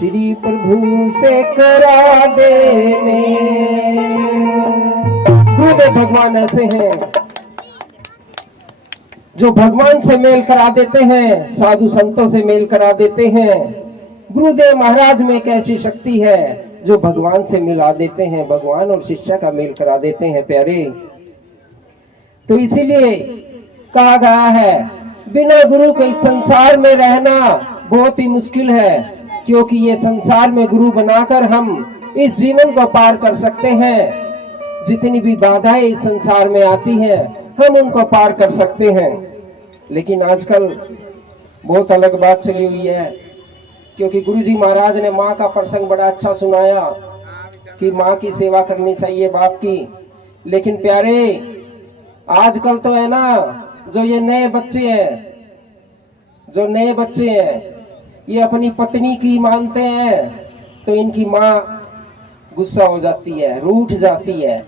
श्री प्रभु से करा दे मेल। गुरुदेव भगवान ऐसे हैं जो भगवान से मेल करा देते हैं, साधु संतों से मेल करा देते हैं। गुरुदेव महाराज में एक ऐसी शक्ति है जो भगवान से मिला देते हैं, भगवान और शिष्य का मेल करा देते हैं प्यारे। तो इसीलिए कहा गया है बिना गुरु के इस संसार में रहना बहुत ही मुश्किल है, क्योंकि ये संसार में गुरु बनाकर हम इस जीवन को पार कर सकते हैं। जितनी भी बाधाएं इस संसार में आती हैं हम उनको पार कर सकते हैं। लेकिन आजकल बहुत अलग बात चली हुई है, क्योंकि गुरुजी महाराज ने माँ का प्रसंग बड़ा अच्छा सुनाया कि माँ की सेवा करनी चाहिए बाप की। लेकिन प्यारे आजकल तो है ना, जो ये नए बच्चे हैं ये अपनी पत्नी की मानते हैं तो इनकी माँ गुस्सा हो जाती है, रूठ जाती है,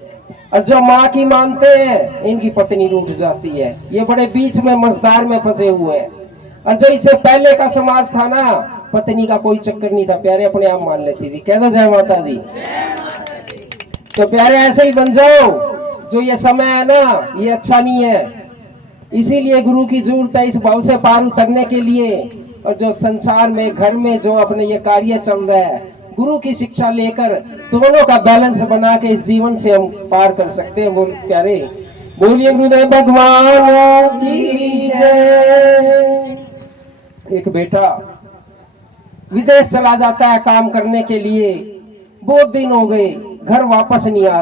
और जो माँ की मानते हैं इनकी पत्नी रूठ जाती है। ये बड़े बीच में मझधार में फंसे हुए हैं। और जो इससे पहले का समाज था ना, पत्नी का कोई चक्कर नहीं था प्यारे, अपने आप मान लेती थी। कह दो जय माता दी। तो प्यारे ऐसे ही बन जाओ। जो ये समय है ना ये अच्छा नहीं है, इसीलिए गुरु की जरूरत है इस भाव से पार उतरने के लिए। और जो संसार में घर में जो अपने ये कार्य चल रहा है, गुरु की शिक्षा लेकर दोनों का बैलेंस बना के इस जीवन से हम पार कर सकते हैं। बोल प्यारे बोलिए गुरुदेव भगवान की जय। एक बेटा विदेश चला जाता है काम करने के लिए, बहुत दिन हो गए घर वापस नहीं आ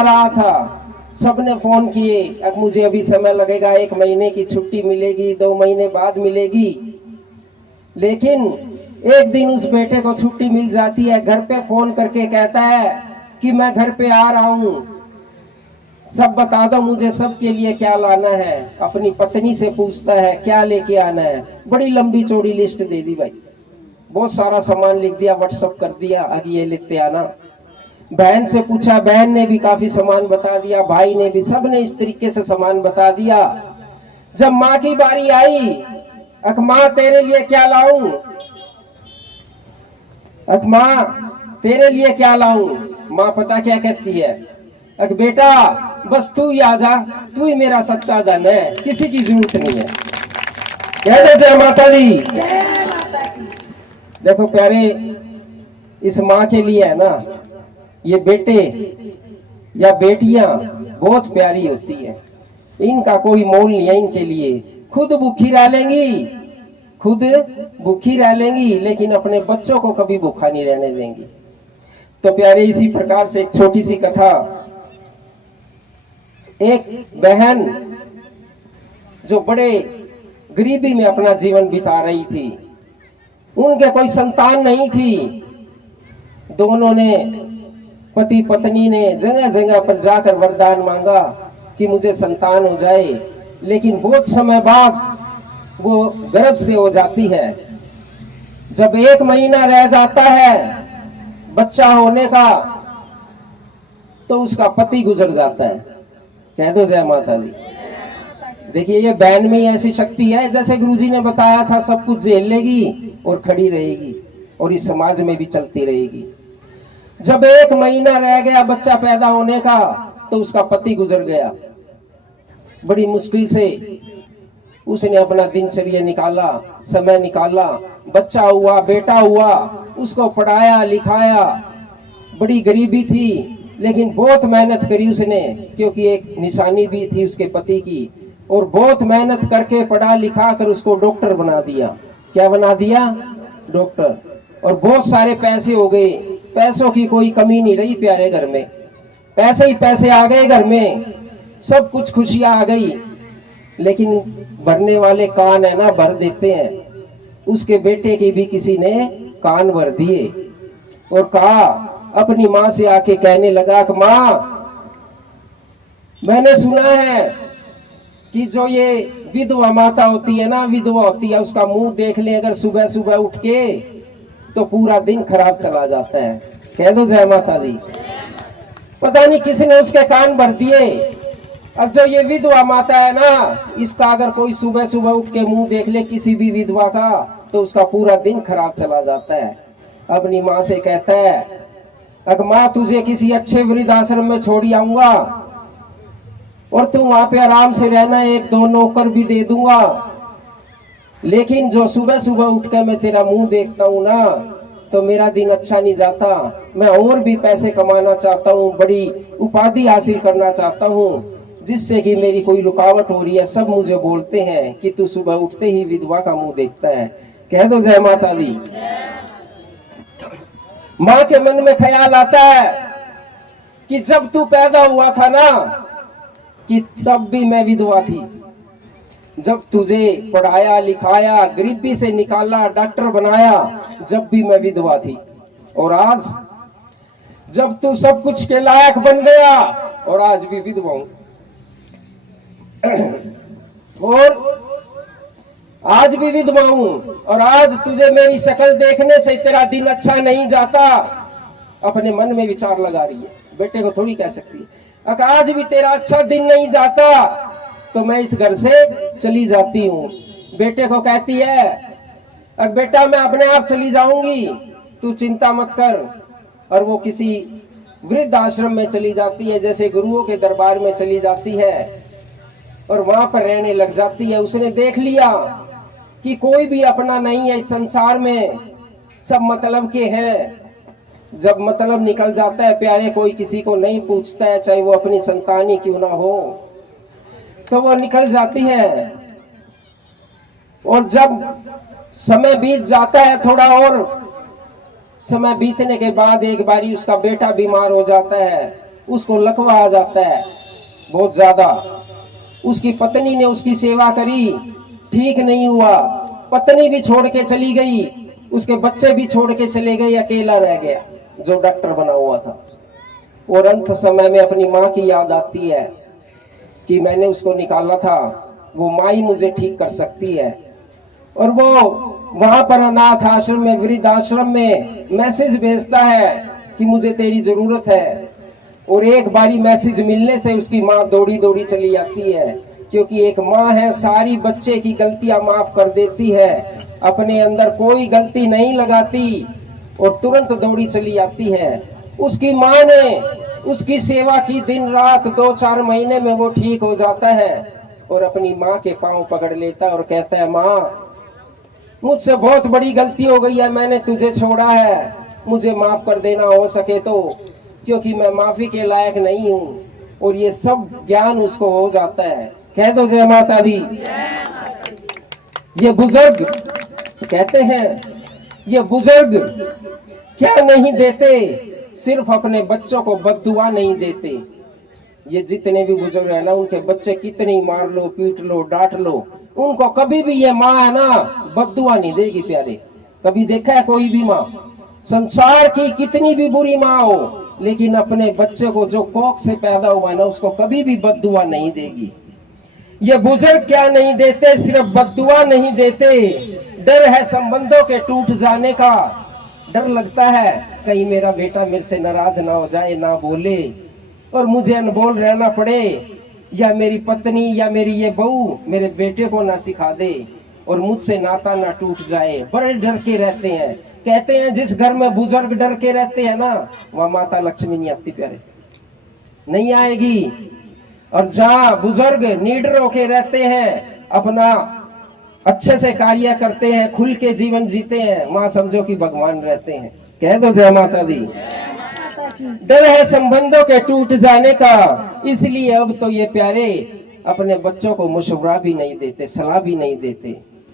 रहा था। सबने फोन किए, अब मुझे अभी समय लगेगा, 1 महीने की छुट्टी मिलेगी, 2 महीने बाद मिलेगी। लेकिन एक दिन उस बेटे को छुट्टी मिल जाती है, घर पे फोन करके कहता है कि मैं घर पे आ रहा हूँ, सब बता दो मुझे सबके लिए क्या लाना है। अपनी पत्नी से पूछता है क्या लेके आना है। बड़ी लंबी चौड़ी लिस्ट दे दी भाई, बहुत सारा सामान लिख दिया, व्हाट्सएप कर दिया, आगे ये लेते आना। बहन से पूछा, बहन ने भी काफी सामान बता दिया, भाई ने भी, सब ने इस तरीके से सामान बता दिया। जब माँ की बारी आई, अख माँ तेरे लिए क्या लाऊं, अख माँ तेरे लिए क्या लाऊं। माँ पता क्या कहती है, अख बेटा बस तू ही आ जा, तू ही मेरा सच्चा धन है, किसी की जरूरत नहीं है। कह दो जय माता दी। देखो प्यारे, इस माँ के लिए है ना, ये बेटे या बेटियां बहुत प्यारी होती है, इनका कोई मोल नहीं है इनके लिए। खुद भूखी रह लेंगी लेकिन अपने बच्चों को कभी भूखा नहीं रहने देंगी। तो प्यारे इसी प्रकार से एक छोटी सी कथा, एक बहन जो बड़े गरीबी में अपना जीवन बिता रही थी, उनके कोई संतान नहीं थी। दोनों ने, पति पत्नी ने जगह जगह पर जाकर वरदान मांगा कि मुझे संतान हो जाए, लेकिन बहुत समय बाद वो गर्भ से हो जाती है। जब 1 महीना रह जाता है बच्चा होने का, तो उसका पति गुजर जाता है। कह दो जय माता दी। देखिए ये बहन में ऐसी शक्ति है, जैसे गुरुजी ने बताया था, सब कुछ झेल लेगी और खड़ी रहेगी और इस समाज में भी चलती रहेगी। जब 1 महीना रह गया बच्चा पैदा होने का, तो उसका पति गुजर गया। बड़ी मुश्किल से उसने अपना दिनचर्या निकाला, समय निकाला, बच्चा हुआ, बेटा हुआ, उसको पढ़ाया लिखाया। बड़ी गरीबी थी लेकिन बहुत मेहनत करी उसने, क्योंकि एक निशानी भी थी उसके पति की, और बहुत मेहनत करके पढ़ा लिखा कर उसको डॉक्टर बना दिया। क्या बना दिया? डॉक्टर। और बहुत सारे पैसे हो गए, पैसों की कोई कमी नहीं रही प्यारे घर में, पैसे ही पैसे आ गए घर में, सब कुछ खुशियां आ गई। लेकिन भरने वाले कान है ना, भर देते हैं। उसके बेटे के भी किसी ने कान भर दिए और कहा, अपनी माँ से आके कहने लगा कि माँ, मैंने सुना है कि जो ये विधवा माता होती है ना, विधवा होती है, उसका मुंह देख ले अगर सुबह सुबह उठ के, तो पूरा दिन खराब चला जाता है। कह दो जय माता दी। पता नहीं किसने उसके कान भर दिए। अब जो ये विधवा माता है ना, इसका अगर कोई सुबह सुबह उठ के मुंह देख ले किसी भी विधवा का, तो उसका पूरा दिन खराब चला जाता है। अपनी माँ से कहता है, अगर माँ तुझे किसी अच्छे वृद्धाश्रम में छोड़ आऊंगा और तू वहां पे आराम से रहना, 1-2 नौकर भी दे दूंगा, लेकिन जो सुबह सुबह उठ कर मैं तेरा मुंह देखता हूं ना, तो मेरा दिन अच्छा नहीं जाता। मैं और भी पैसे कमाना चाहता हूँ, बड़ी उपाधि हासिल करना चाहता हूँ, जिससे कि मेरी कोई रुकावट हो रही है। सब मुझे बोलते हैं कि तू सुबह उठते ही विधवा का मुंह देखता है। कह दो जय माता दी। माँ के मन में ख्याल आता है कि जब तू पैदा हुआ था ना, कि तब भी मैं विधवा थी। जब तुझे पढ़ाया लिखाया, गरीबी से निकाला, डॉक्टर बनाया, जब भी मैं विधवा थी। और आज जब तू सब कुछ के लायक बन गया, और आज भी विधवा हूं। और आज भी विधवा हूं, और आज तुझे मेरी शक्ल देखने से तेरा दिन अच्छा नहीं जाता। अपने मन में विचार लगा रही है, बेटे को थोड़ी कह सकती है, अगर आज भी तेरा अच्छा दिन नहीं जाता तो मैं इस घर से चली जाती हूँ। बेटे को कहती है, अगर बेटा मैं अपने आप चली जाऊंगी, तू चिंता मत कर। और वो किसी वृद्ध आश्रम में चली जाती है, जैसे गुरुओं के दरबार में चली जाती है, और वहां पर रहने लग जाती है। उसने देख लिया कि कोई भी अपना नहीं है इस संसार में, सब मतलब के हैं। जब मतलब निकल जाता है प्यारे, कोई किसी को नहीं पूछता है, चाहे वो अपनी संतान ही क्यों ना हो, तो वो निकल जाती है। और जब समय बीत जाता है, थोड़ा और समय बीतने के बाद एक बारी उसका बेटा बीमार हो जाता है, उसको लकवा आ जाता है बहुत ज्यादा। उसकी पत्नी ने उसकी सेवा करी, ठीक नहीं हुआ, पत्नी भी छोड़ के चली गई, उसके बच्चे भी छोड़ के चले गए, अकेला रह गया जो डॉक्टर बना हुआ था। और अंत समय में अपनी माँ की याद आती है कि मैंने उसको निकाला था, वो माँ ही मुझे ठीक कर सकती है। और वो वहां पर अनाथ आश्रम में, वृद्ध आश्रम में मैसेज भेजता है कि मुझे तेरी जरूरत है। और एक बारी मैसेज मिलने से उसकी माँ दौड़ी दौड़ी चली आती है, क्योंकि एक माँ है सारी बच्चे की गलतियां माफ कर देती है, अपने अंदर कोई गलती नहीं लगाती, और तुरंत दौड़ी चली आती है। उसकी माँ ने उसकी सेवा की दिन रात, 2-4 महीने में वो ठीक हो जाता है, और अपनी माँ के पांव पकड़ लेता है और कहता है, माँ मुझसे बहुत बड़ी गलती हो गई है, मैंने तुझे छोड़ा है, मुझे माफ कर देना हो सके तो, क्योंकि मैं माफी के लायक नहीं हूँ। और ये सब ज्ञान उसको हो जाता है। कह दो जय माता दी। ये बुजुर्ग कहते हैं, ये बुजुर्ग क्या नहीं देते, सिर्फ अपने बच्चों को बद्दुआ नहीं देते। ये जितने भी बुजुर्ग है ना, उनके बच्चे कितने ही मार लो, पीट लो, डांट लो, उनको कभी भी ये माँ है ना बद्दुआ नहीं देगी प्यारे। कभी देखा है कोई भी माँ, संसार की कितनी भी बुरी माँ हो, लेकिन अपने बच्चे को जो कोख से पैदा हुआ ना, उसको कभी भी बद्दुआ नहीं देगी। ये बुजुर्ग क्या नहीं देते, सिर्फ बद्दुआ नहीं देते, डर है संबंधों के टूट जाने का। डर लगता है कहीं मेरा बेटा मेरे से नाराज ना हो जाए, ना बोले और मुझे अनबोल रहना पड़े, या मेरी पत्नी या मेरी ये बहू मेरे बेटे को ना सिखा दे और मुझसे नाता ना टूट जाए। बड़े डर के रहते हैं। कहते हैं जिस घर में बुजुर्ग डर के रहते हैं ना, वहां माता लक्ष्मी नहीं आती प्यारे, नहीं आएगी। और जहाँ बुजुर्ग निडर होके रहते हैं, अपना अच्छे से कार्य करते हैं, खुल के जीवन जीते हैं, वहां समझो कि भगवान रहते हैं। कह दो जय माता दी। डर है संबंधों के टूट जाने का, इसलिए अब तो ये प्यारे अपने बच्चों को मशवरा भी नहीं देते, सलाह भी नहीं देते।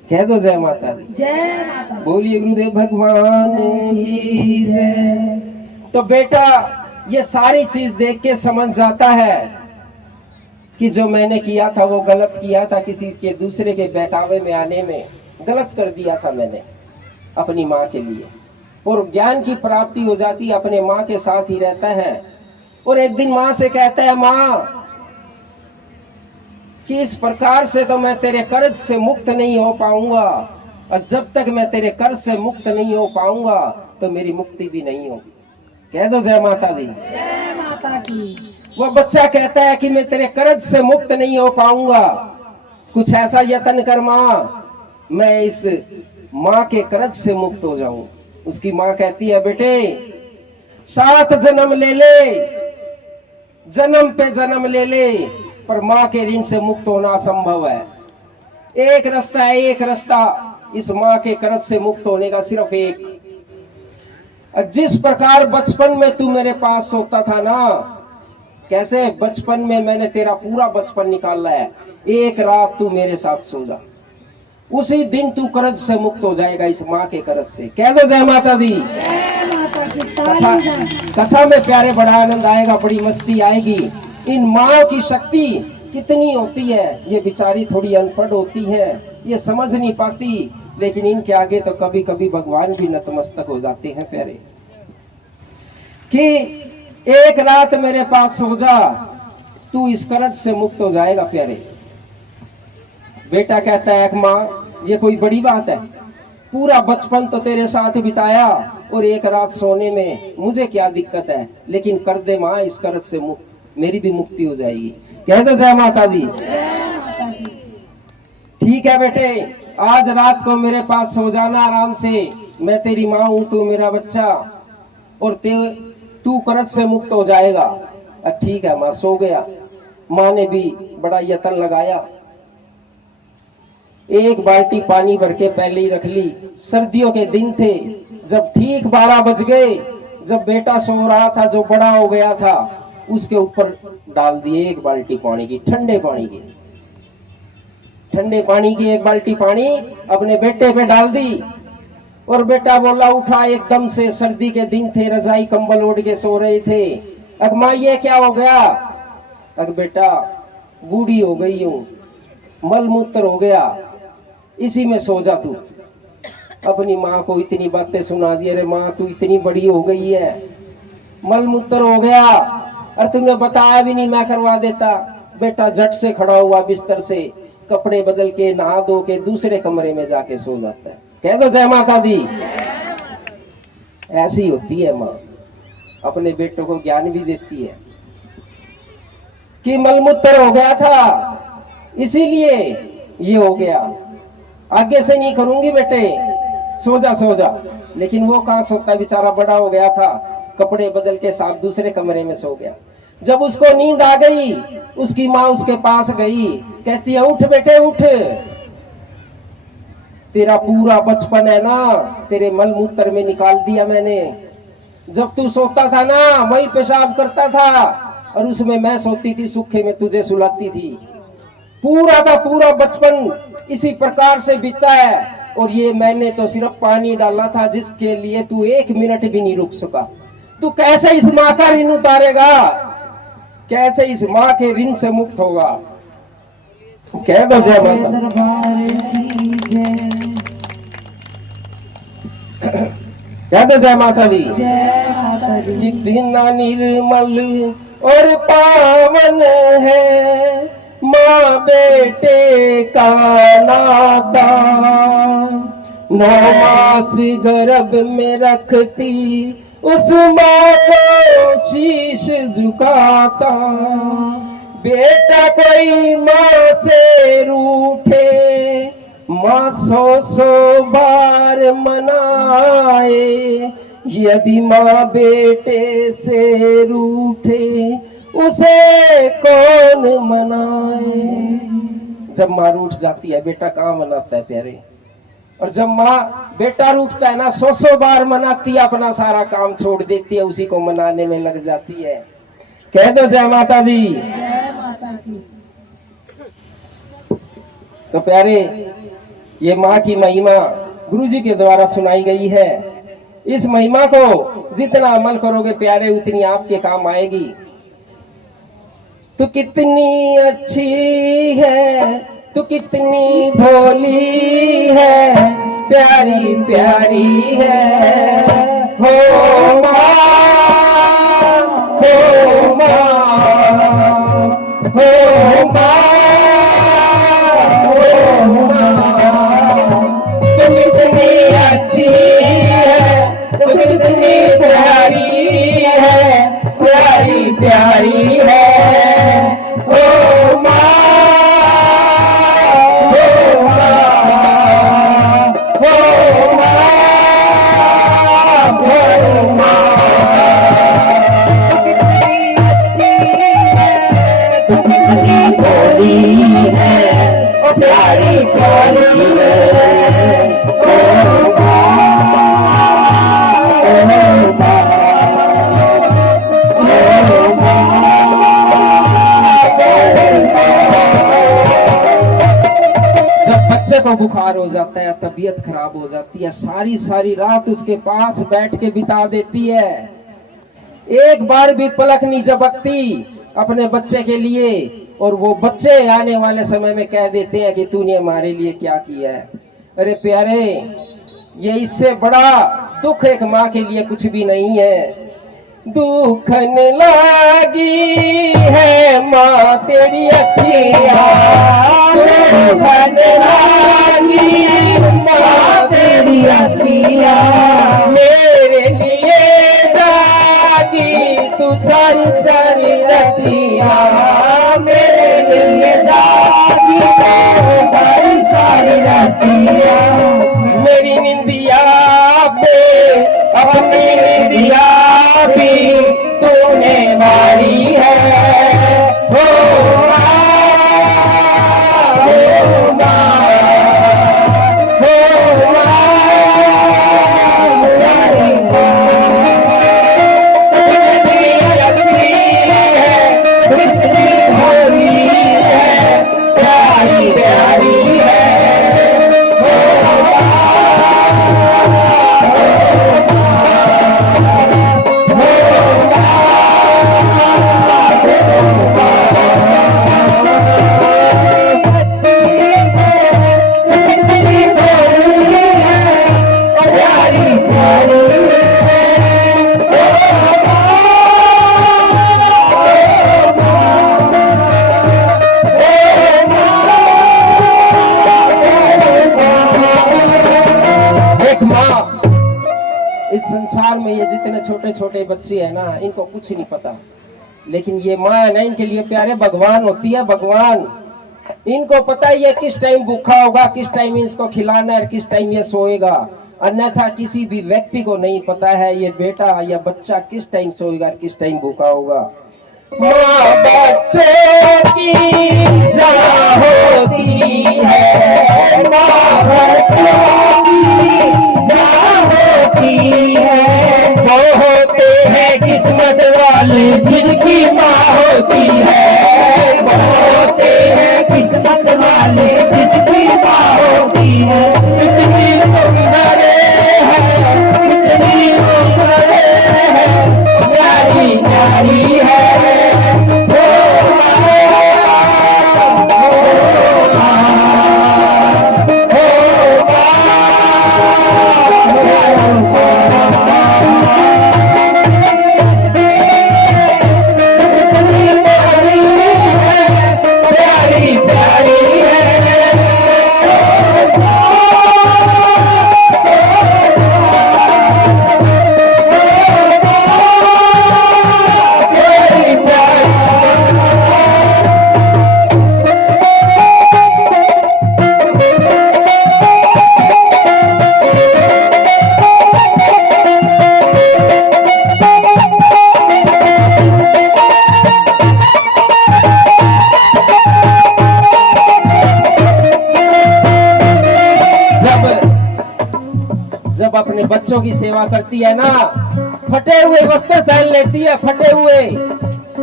कह दो जय माता दी। जय माता। बोलिए गुरुदेव भगवान की जय। तो बेटा ये सारी चीज देख के समझ जाता है कि जो मैंने किया था वो गलत किया था, किसी के दूसरे के बहकावे में आने में गलत कर दिया था मैंने अपनी माँ के लिए। और ज्ञान की प्राप्ति हो जाती, अपने माँ के साथ ही रहता है। और एक दिन माँ से कहता है, माँ कि इस प्रकार से तो मैं तेरे कर्ज से मुक्त नहीं हो पाऊंगा, और जब तक मैं तेरे कर्ज से मुक्त नहीं हो पाऊंगा तो मेरी मुक्ति भी नहीं होगी। कह दो जय माता दी। जय माता की। वो बच्चा कहता है कि मैं तेरे कर्ज से मुक्त नहीं हो पाऊंगा, कुछ ऐसा यत्न कर माँ, मैं इस माँ के कर्ज से मुक्त हो जाऊं। उसकी माँ कहती है, बेटे 7 जन्म ले ले, जन्म पे जन्म ले ले, पर माँ के ऋण से मुक्त होना असंभव है। एक रास्ता है, एक रास्ता इस माँ के कर्ज से मुक्त होने का, सिर्फ एक। जिस प्रकार बचपन में तू मेरे पास सोता था ना, कैसे बचपन में मैंने तेरा पूरा बचपन निकाला है, एक रात तू मेरे साथ सो जा, उसी दिन तू कर्ज से मुक्त हो जाएगा, इस माँ के कर्ज से। कह दो जय माता दी। जय माता की। कथा कथा में प्यारे बड़ा आनंद आएगा, बड़ी मस्ती आएगी। इन माँ की शक्ति कितनी होती है, ये बेचारी थोड़ी अनपढ़ होती है, ये समझ नहीं पाती, लेकिन इनके आगे तो कभी कभी भगवान भी नतमस्तक हो जाते हैं प्यारे। कि एक रात मेरे पास सो जा, तू इस कर्ज से मुक्त हो जाएगा प्यारे। बेटा कहता है, माँ ये कोई बड़ी बात है, पूरा बचपन तो तेरे साथ बिताया और एक रात सोने में मुझे क्या दिक्कत है, लेकिन कर दे माँ इस कर्ज से मुक्त, मेरी भी मुक्ति हो जाएगी। कह दो जय माता दी। ठीक है बेटे, आज रात को मेरे पास सो जाना आराम से, मैं तेरी माँ हूं, तू मेरा बच्चा, और तू कर्ज से मुक्त हो जाएगा। ठीक है माँ, सो गया। माँ ने भी बड़ा यत्न लगाया, एक बाल्टी पानी भर के पहले ही रख ली। सर्दियों के दिन थे, जब ठीक 12 बज गए, जब बेटा सो रहा था, जो बड़ा हो गया था, उसके ऊपर डाल दिए एक बाल्टी पानी की, ठंडे पानी की, ठंडे पानी की एक बाल्टी पानी अपने बेटे पे डाल दी। और बेटा बोला, उठा एकदम से, सर्दी के दिन थे, रजाई कंबल ओढ़ के सो रहे थे। अग माँ ये क्या हो गया? अग बेटा बूढ़ी हो गई हूं, मल मूत्र हो गया, इसी में सो जा तू। अपनी माँ को इतनी बातें सुना दी, अरे माँ तू इतनी बड़ी हो गई है, मल मूत्र हो गया, और तुमने बताया भी नहीं, मैं करवा देता। बेटा झट से खड़ा हुआ, बिस्तर से कपड़े बदल के, नहा धो के दूसरे कमरे में जाके सो जाता है। कह दो जय माता दी। ऐसी होती है माँ, अपने बेटों को ज्ञान भी देती है कि मलमूत्र हो गया था, इसीलिए ये हो गया, आगे से नहीं करूंगी बेटे, सो जा सो जा। लेकिन वो कहां सोता, बेचारा बड़ा हो गया था, कपड़े बदल के साथ दूसरे कमरे में सो गया। जब उसको नींद आ गई, उसकी माँ उसके पास गई, कहती है, उठ बेटे उठ, तेरा पूरा बचपन है ना, तेरे मल मूत्र में निकाल दिया मैंने। जब तू सोता था ना, वही पेशाब करता था, और उसमें मैं सोती थी, सूखे में तुझे सुलाती थी। पूरा का पूरा बचपन इसी प्रकार से बीता है, और ये मैंने तो सिर्फ पानी डाला था, जिसके लिए तू 1 मिनट भी नहीं रुक सका। तू कैसे इस माँ का ऋण उतारेगा, कैसे इस माँ के ऋण से मुक्त होगा? कह दो जय माता। कह दो जय माता दी। कितना निर्मल और पावन है माँ बेटे का नाता, 9 मास गर्भ में रखती उस माँ को शीश झुकाता। बेटा कोई माँ से रूठे, माँ 100 बार मनाए, यदि माँ बेटे से रूठे उसे कौन मनाए। जब माँ रूठ जाती है, बेटा कहाँ मनाता है प्यारे, और जब माँ बेटा रूठता है ना, 100 बार मनाती है, अपना सारा काम छोड़ देती है, उसी को मनाने में लग जाती है। कह दो जय माता दी। तो प्यारे, ये माँ की महिमा गुरुजी के द्वारा सुनाई गई है। इस महिमा को जितना अमल करोगे प्यारे, उतनी आपके काम आएगी। तू कितनी अच्छी है, तू कितनी भोली है, प्यारी प्यारी है, हो माँ, हो माँ, हो माँ, हो माँ। तू कितनी अच्छी है, तू कितनी प्यारी है, प्यारी प्यारी है, हो माँ, हो माँ, हो प्यारी प्यारी जब बच्चे को बुखार हो जाता है, तबीयत खराब हो जाती है, सारी सारी रात उसके पास बैठ के बिता देती है, एक बार भी पलक नहीं झपकती अपने बच्चे के लिए। और वो बच्चे आने वाले समय में कह देते हैं कि तूने हमारे लिए क्या किया है। अरे प्यारे, ये इससे बड़ा दुख एक माँ के लिए कुछ भी नहीं है। दुखन लागी है माँ तेरी अखियाँ, दुखन लागी माँ तेरी अखियाँ, मेरे लिए जागी तू सारी सारी रतियाँ, मेरे लिए जागी तू सारी सारी रतियाँ, मेरी निंदिया पे अपनी निंदिया भी तूने मारी है। हो इस संसार में ये जितने छोटे छोटे बच्चे हैं ना, इनको कुछ नहीं पता, लेकिन ये माँ है ना, इनके लिए प्यारे भगवान होती है, भगवान। इनको पता है ये किस टाइम भूखा होगा, किस टाइम इसको खिलाना है, किस टाइम ये सोएगा। अन्यथा किसी भी व्यक्ति को नहीं पता है ये बेटा या बच्चा किस टाइम सोएगा, किस टाइम भूखा होगा। माँ बच्चों की जान होती है, माँ बच्चों की जान होती है, वो होते हैं किस्मत वाले जिनकी माँ होती है, वो होते हैं किस्मत वाले जिनकी माँ होती है। कितनी सुंदर है, कितनी सुंदर है, प्यारी प्यारी है। जब अपने बच्चों की सेवा करती है ना, फटे हुए वस्त्र पहन लेती है, फटे हुए।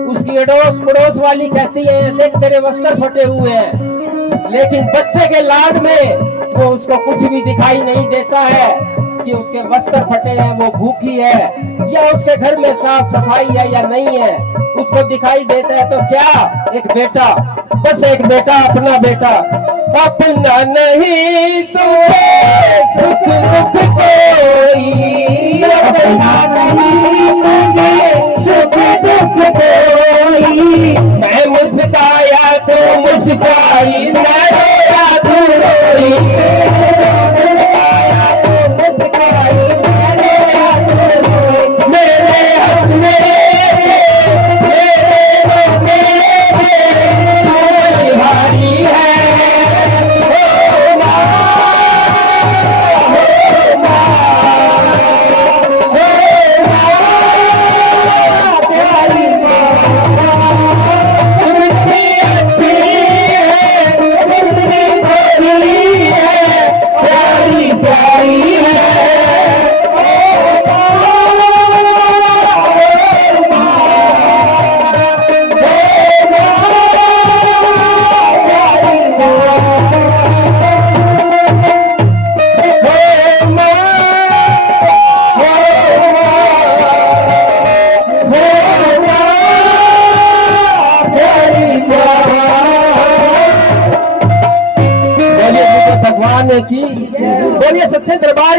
उसकी अड़ोस पड़ोस वाली कहती है देख तेरे वस्त्र फटे हुए हैं, लेकिन बच्चे के लाड में वो उसको कुछ भी दिखाई नहीं देता है कि उसके वस्त्र फटे हैं, वो भूखी है या उसके घर में साफ सफाई है या नहीं है। उसको दिखाई देता है तो क्या, एक बेटा, बस एक बेटा, अपना बेटा। अपना नहीं तो सुख दुख कोई, अपना नहीं सुख दुख कोई। मैं मुस्काया तो मुस्काई, मैं रोया तो रोई, मुस्काई मैं रोया तो रोई। मेरे हंसने मेरे रोने कोई भारी है।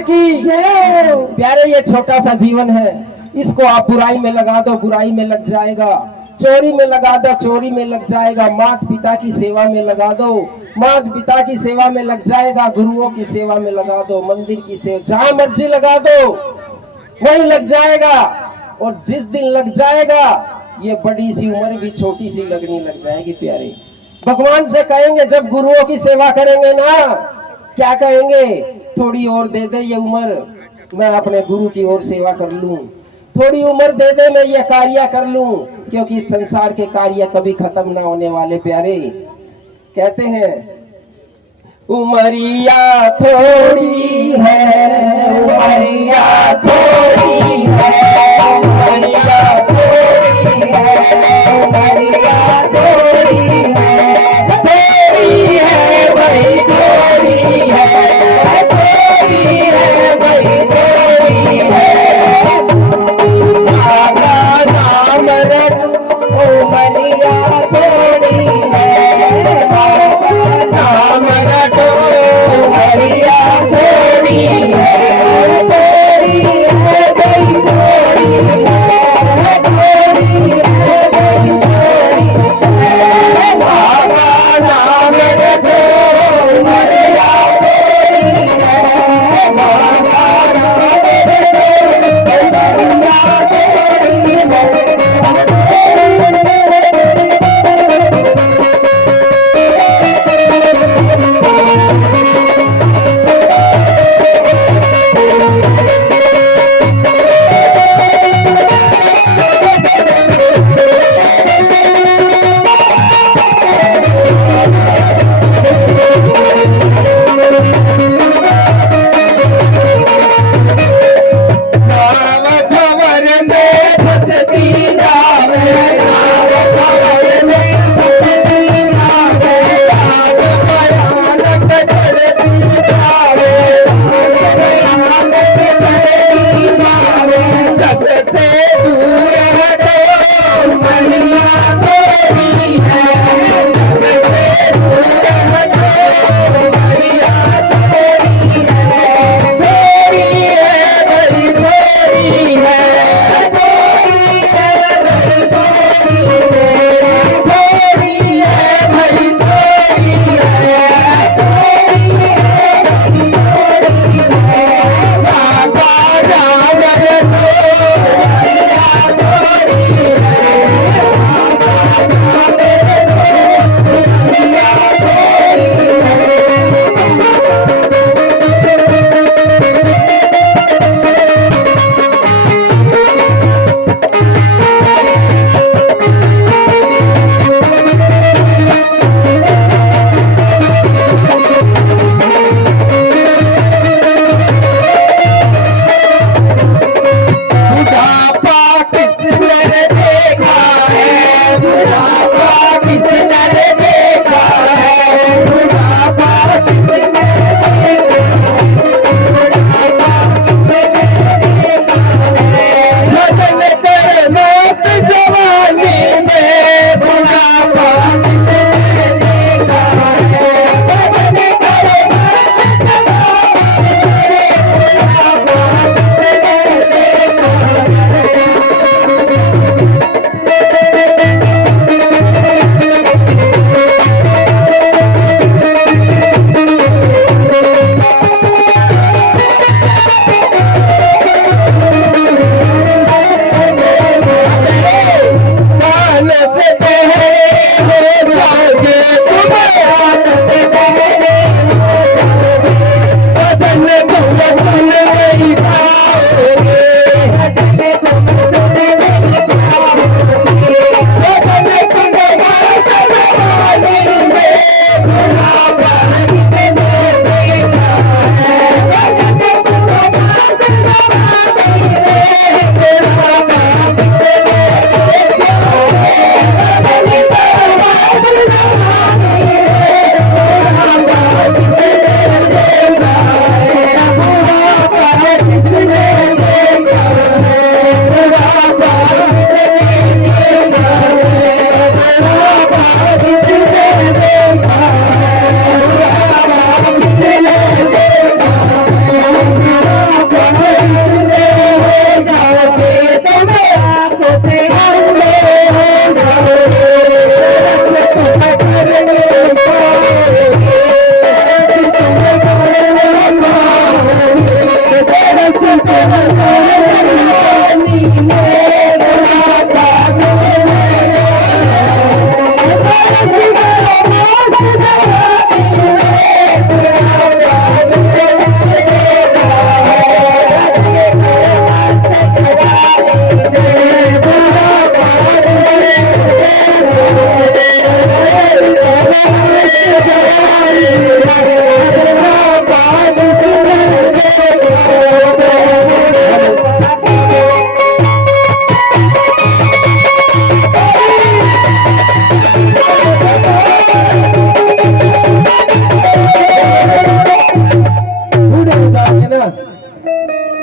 की जय हो। प्यारे, ये छोटा सा जीवन है, इसको आप बुराई में लगा दो, बुराई में लग जाएगा। चोरी में लगा दो, चोरी में लग जाएगा। माता पिता की सेवा में लगा दो, माता पिता की सेवा में लग जाएगा। गुरुओं की सेवा में लगा दो, मंदिर की सेवा, जहां मर्जी लगा दो वहीं लग जाएगा। और जिस दिन लग जाएगा, ये बड़ी सी उम्र भी छोटी सी लगने लग जाएगी। प्यारे, भगवान से कहेंगे जब गुरुओं की सेवा करेंगे ना, क्या कहेंगे? थोड़ी और दे दे ये उम्र, मैं अपने गुरु की ओर सेवा कर लूं। थोड़ी उम्र दे दे, मैं ये कार्य कर लूं, क्योंकि संसार के कार्य कभी खत्म ना होने वाले। प्यारे, कहते हैं उमरिया थोड़ी है, उमरिया थोड़ी है, उमरिया थोड़ी है, उमरिया थोड़ी है, थोड़ी है भाई, थोड़ी है, थोड़ी है भाई, थोड़ी है। बाबा नाम रख, उमरिया थोड़ी है, बाबा नाम रखो, उमरिया थोड़ी है।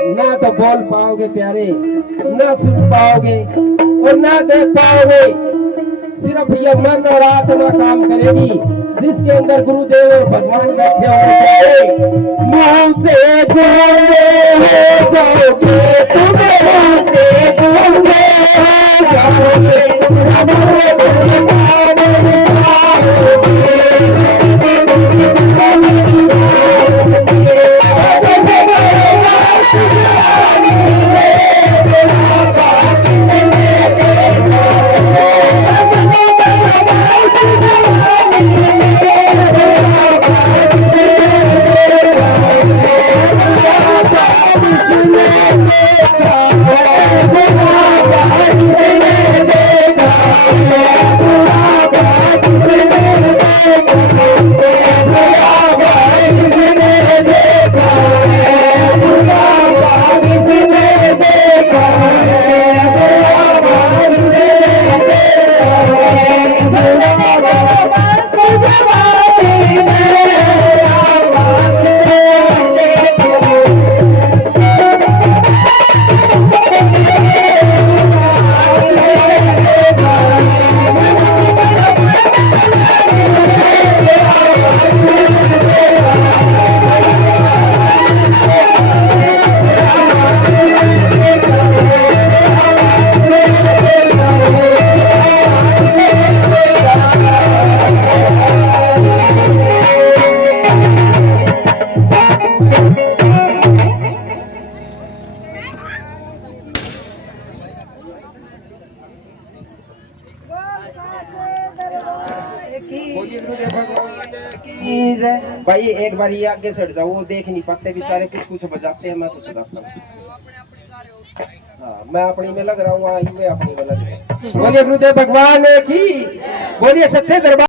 ना तो बोल पाओगे प्यारे, ना सुन पाओगे और ना देख पाओगे। सिर्फ ये मन और आत्मा काम करेगी जिसके अंदर गुरुदेव और भगवान बैठे होने चाहिए। मुंह से गूंगे हो जाओगे तुम, मुंह से गूंगे हो जाओगे भाई एक बार ये आगे सट जाओ, वो देख नहीं पाते बेचारे, कुछ कुछ बजाते हैं, मैं कुछ गाता हूँ। हाँ, मैं अपनी में लग रहा हूँ, ये अपनी में लग रहे हैं। बोलिए गुरुदेव भगवान की, बोलिए सच्चे दरबार।